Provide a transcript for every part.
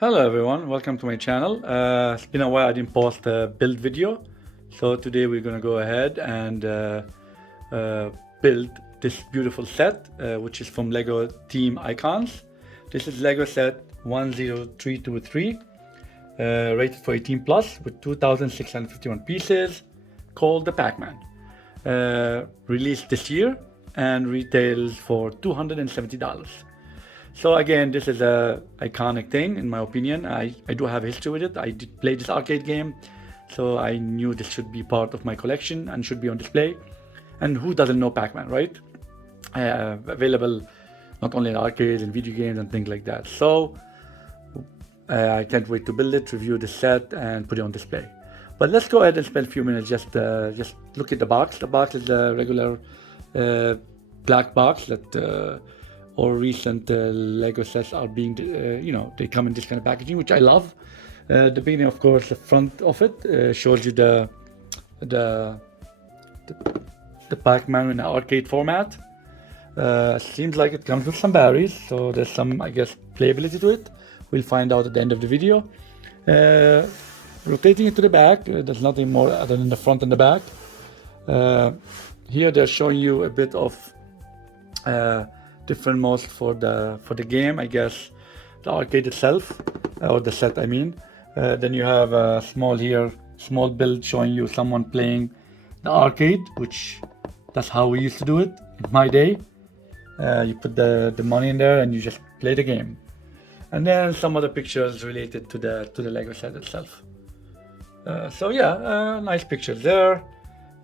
Hello everyone, welcome to my channel. It's been a while I didn't post a build video. So today we're gonna go ahead and build this beautiful set, which is from Lego Team Icons. This is Lego set 10323, rated for 18 plus with 2,651 pieces, called the Pac-Man. Released this year and retails for $270. So again, this is a iconic thing in my opinion. I do have history with it. I did play this arcade game, so I knew this should be part of my collection and should be on display. And who doesn't know Pac-Man, right? Available not only in arcades and video games and things like that. So I can't wait to build it, review the set, and put it on display. But let's go ahead and spend a few minutes just look at the box. The box is a regular black box that all recent Lego sets are being, they come in this kind of packaging, which I love. The beginning, of course, the front of it shows you the Pac-Man in an arcade format. Seems like it comes with some batteries, so there's some, I guess, playability to it. We'll find out at the end of the video. Rotating it to the back, there's nothing more other than the front and the back. Here they're showing you a bit of different modes for the game, I guess, the arcade itself, or the set I mean. Then you have a small build showing you someone playing the arcade, which that's how we used to do it in my day. You put the money in there and you just play the game. And then some other pictures related to the Lego set itself. So yeah, nice pictures there.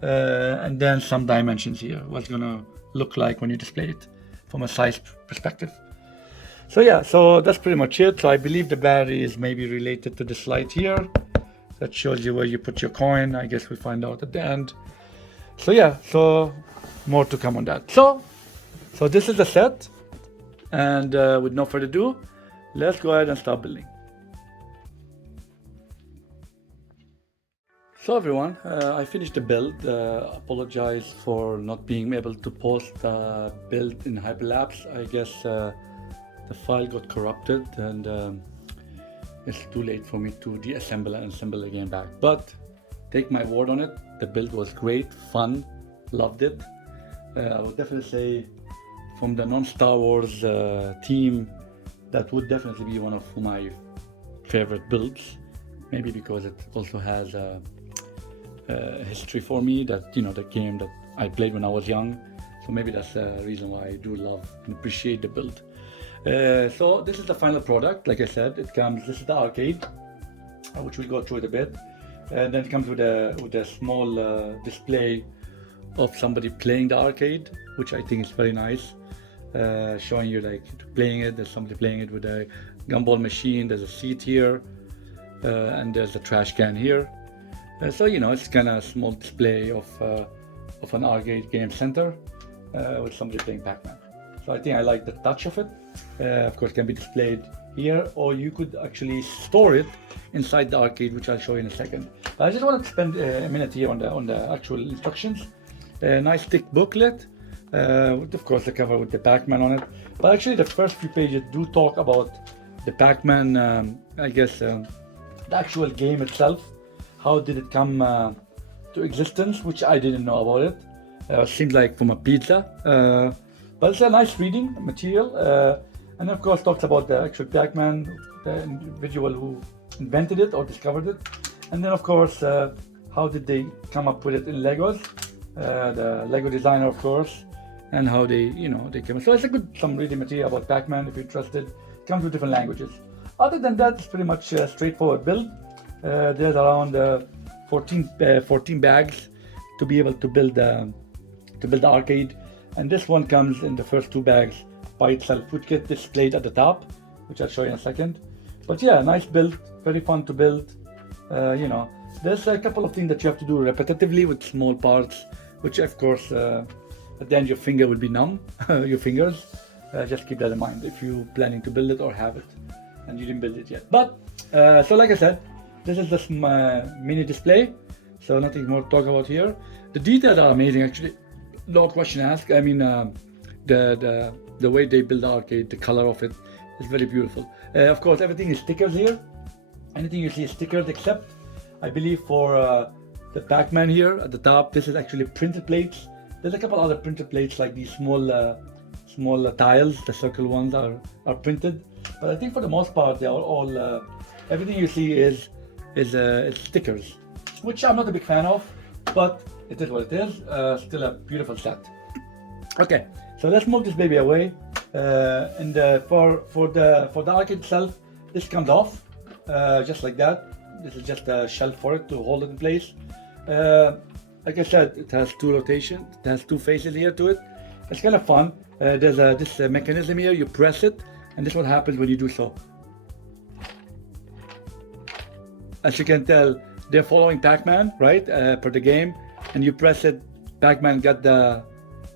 And then some dimensions here, what's gonna look like when you display it from a size perspective. So yeah, so that's pretty much it. So I believe the battery is maybe related to this light here. That shows you where you put your coin. I guess we'll find out at the end. So yeah, so more to come on that. So this is the set. And with no further ado, let's go ahead and start building. So everyone, I finished the build. Apologize for not being able to post the build in hyperlapse. I guess the file got corrupted and it's too late for me to deassemble and assemble again back. But take my word on it, the build was great, fun, loved it. I would definitely say from the non-Star Wars team, that would definitely be one of my favorite builds. Maybe because it also has history for me, that the game that I played when I was young, so maybe that's the reason why I do love and appreciate the build. So this is the final product. Like I said, this is the arcade, which we'll go through it a bit, and then it comes with a small display of somebody playing the arcade, which I think is very nice, showing you like playing it. There's somebody playing it with a gumball machine. There's a seat here, and there's a trash can here. So it's kind of a small display of an arcade game center with somebody playing Pac-Man. So I think I like the touch of it. Of course, it can be displayed here, or you could actually store it inside the arcade, which I'll show you in a second. I just want to spend a minute here on the actual instructions. A nice thick booklet, with of course the cover with the Pac-Man on it. But actually, the first few pages do talk about the Pac-Man. I guess the actual game itself. How did it come to existence, which I didn't know about it. Seems like from a pizza, but it's a nice reading material. And of course talks about the actual Pac-Man, the individual who invented it or discovered it. And then of course, how did they come up with it in Legos, the Lego designer of course, and how they came. So it's some reading material about Pac-Man if you're interested. It comes with different languages. Other than that, it's pretty much a straightforward build. There's around 14 bags to be able to build the arcade, and this one comes in the first 2 bags by itself, which get displayed at the top, which I'll show you in a second. But yeah, nice build, very fun to build. There's a couple of things that you have to do repetitively with small parts, which of course at the end your finger will be numb, your fingers. Just keep that in mind if you're planning to build it or have it and you didn't build it yet. But so like I said, this is just my mini display, so nothing more to talk about here. The details are amazing, actually. No question asked. I mean, the way they build the arcade, the color of it, It's very beautiful. Of course, everything is stickers here. Anything you see is stickers, except I believe for the Pac-Man here at the top, this is actually printed plates. There's a couple other printed plates like these small tiles. The circle ones are printed, but I think for the most part they are all. Everything you see is stickers, which I'm not a big fan of, but it is what it is. Still a beautiful set. Okay, so let's move this baby away. And for the arcade itself, this comes off just like that. This is just a shelf for it to hold it in place. Like I said, it has two rotations. It has two faces here to it. It's kind of fun. There's this mechanism here. You press it, and this is what happens when you do so. As you can tell, they're following Pac-Man, right? Per the game, and you press it. Pac-Man got the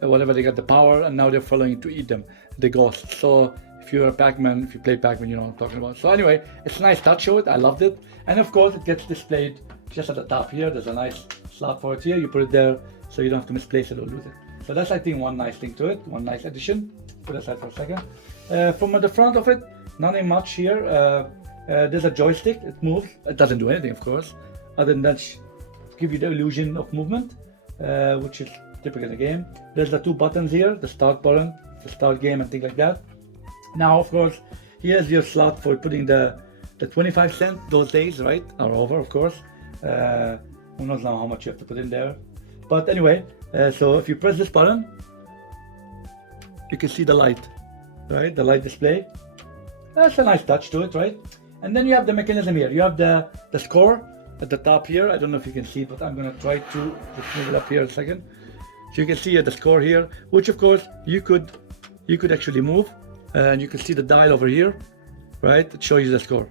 whatever, they got the power, and now they're following to eat them, the ghosts. So if you're a Pac-Man, if you play Pac-Man, you know what I'm talking about. So anyway, it's a nice touch to it. I loved it, and of course, it gets displayed just at the top here. There's a nice slot for it here. You put it there, so you don't have to misplace it or lose it. So that's, I think, one nice thing to it, one nice addition. Put it aside for a second. From the front of it, nothing much here. There's a joystick. It moves. It doesn't do anything, of course, other than that give you the illusion of movement, which is typical in the game. There's the two buttons here, the start button, the start game, and things like that. Now, of course, here's your slot for putting the 25 cents. Those days, right, are over, of course. Who knows now how much you have to put in there. But anyway, so if you press this button, you can see the light, right? The light display. That's a nice touch to it, right? And then you have the mechanism here. You have the score at the top here. I don't know if you can see it, but I'm gonna try to just move it up here a second. So you can see the score here, which of course you could actually move, and you can see the dial over here, right? It shows you the score,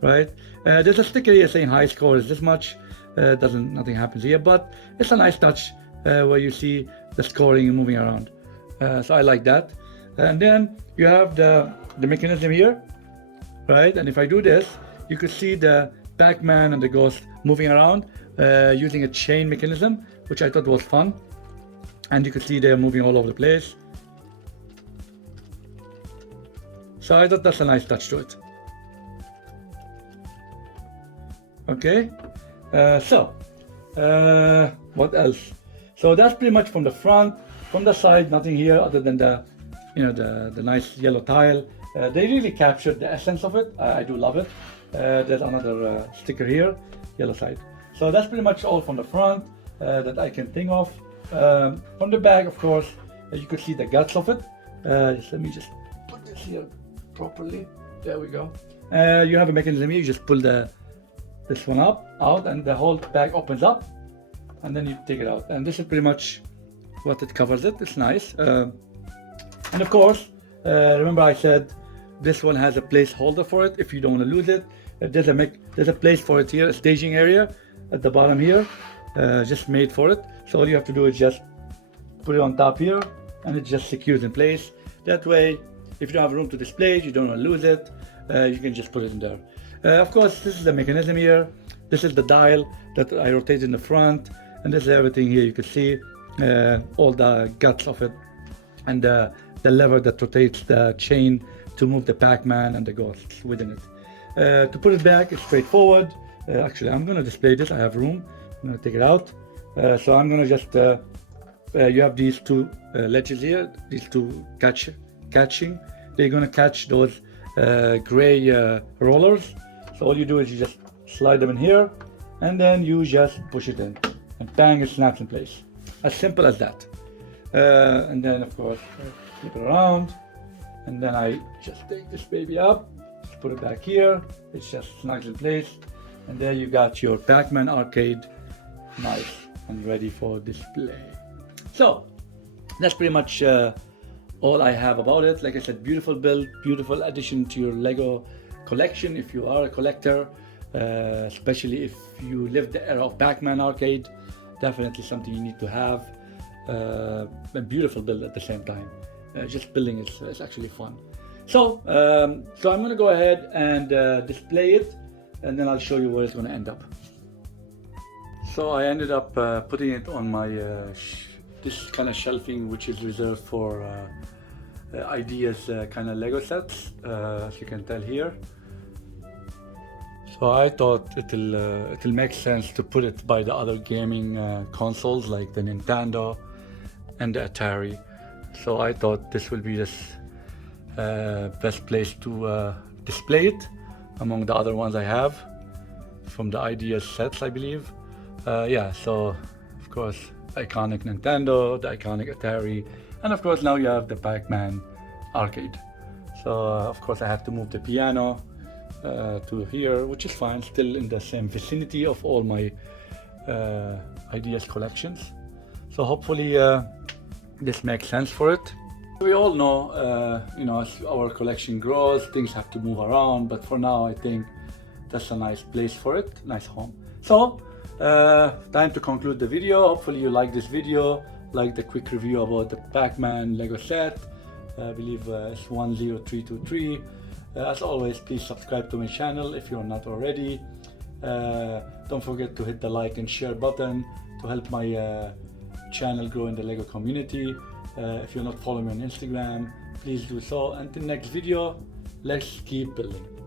right? There's a sticker here saying high score is this much. Nothing happens here, but it's a nice touch where you see the scoring and moving around. So I like that. And then you have the mechanism here, right? And if I do this, you could see the Pac-Man and the ghost moving around using a chain mechanism, which I thought was fun. And you can see they're moving all over the place. So I thought that's a nice touch to it. Okay, what else? So that's pretty much from the front. From the side, nothing here other than the nice yellow tile. They really captured the essence of it. I do love it. There's another sticker here, yellow side. So that's pretty much all from the front that I can think of. From the back, of course, you could see the guts of it. Let me just put this here properly. There we go. You have a mechanism here. You just pull this one out, and the whole bag opens up, and then you take it out. And this is pretty much what it covers. It's nice. And of course, remember I said this one has a placeholder for it if you don't want to lose it. There's a place for it here, a staging area at the bottom here, just made for it. So all you have to do is just put it on top here, and it just secures in place. That way, if you don't have room to display it, you don't want to lose it, you can just put it in there. Of course, this is the mechanism here. This is the dial that I rotate in the front, and this is everything here. You can see all the guts of it, and the lever that rotates the chain to move the Pac-Man and the ghosts within it. To put it back, it's straightforward. Actually, I'm going to display this. I have room. I'm going to take it out. So I'm going to just, you have these two ledges here, these two catching. They're going to catch those gray rollers. So all you do is you just slide them in here, and then you just push it in, and bang, it snaps in place. As simple as that. And then of course, flip it around, and then I just take this baby up, just put it back here, it just snags in place, and there you got your Pac-Man Arcade, nice and ready for display. So that's pretty much all I have about it. Like I said, beautiful build, beautiful addition to your Lego collection if you are a collector, especially if you live the era of Pac-Man Arcade. Definitely something you need to have. A beautiful build at the same time. Just building is actually fun. So I'm going to go ahead and display it, and then I'll show you where it's going to end up. So I ended up putting it on my this kind of shelving, which is reserved for ideas kind of Lego sets, as you can tell here. So I thought it'll make sense to put it by the other gaming consoles like the Nintendo and the Atari. So I thought this will be this best place to display it among the other ones I have from the ideas sets, I believe. Yeah, so of course iconic Nintendo, the iconic Atari, and of course now you have the Pac-Man Arcade. So of course I have to move the piano to here, which is fine, still in the same vicinity of all my ideas collections. So hopefully this makes sense for it. We all know, you know, as our collection grows, things have to move around, but for now I think that's a nice place for it, nice home. So time to conclude the video. Hopefully you like this video, like the quick review about the Pac-Man Lego set. I believe it's 10323. As always, please subscribe to my channel if you're not already. Don't forget to hit the like and share button to help my channel grow in the Lego community. If you're not following me on Instagram, please do so. Until next video, let's keep building.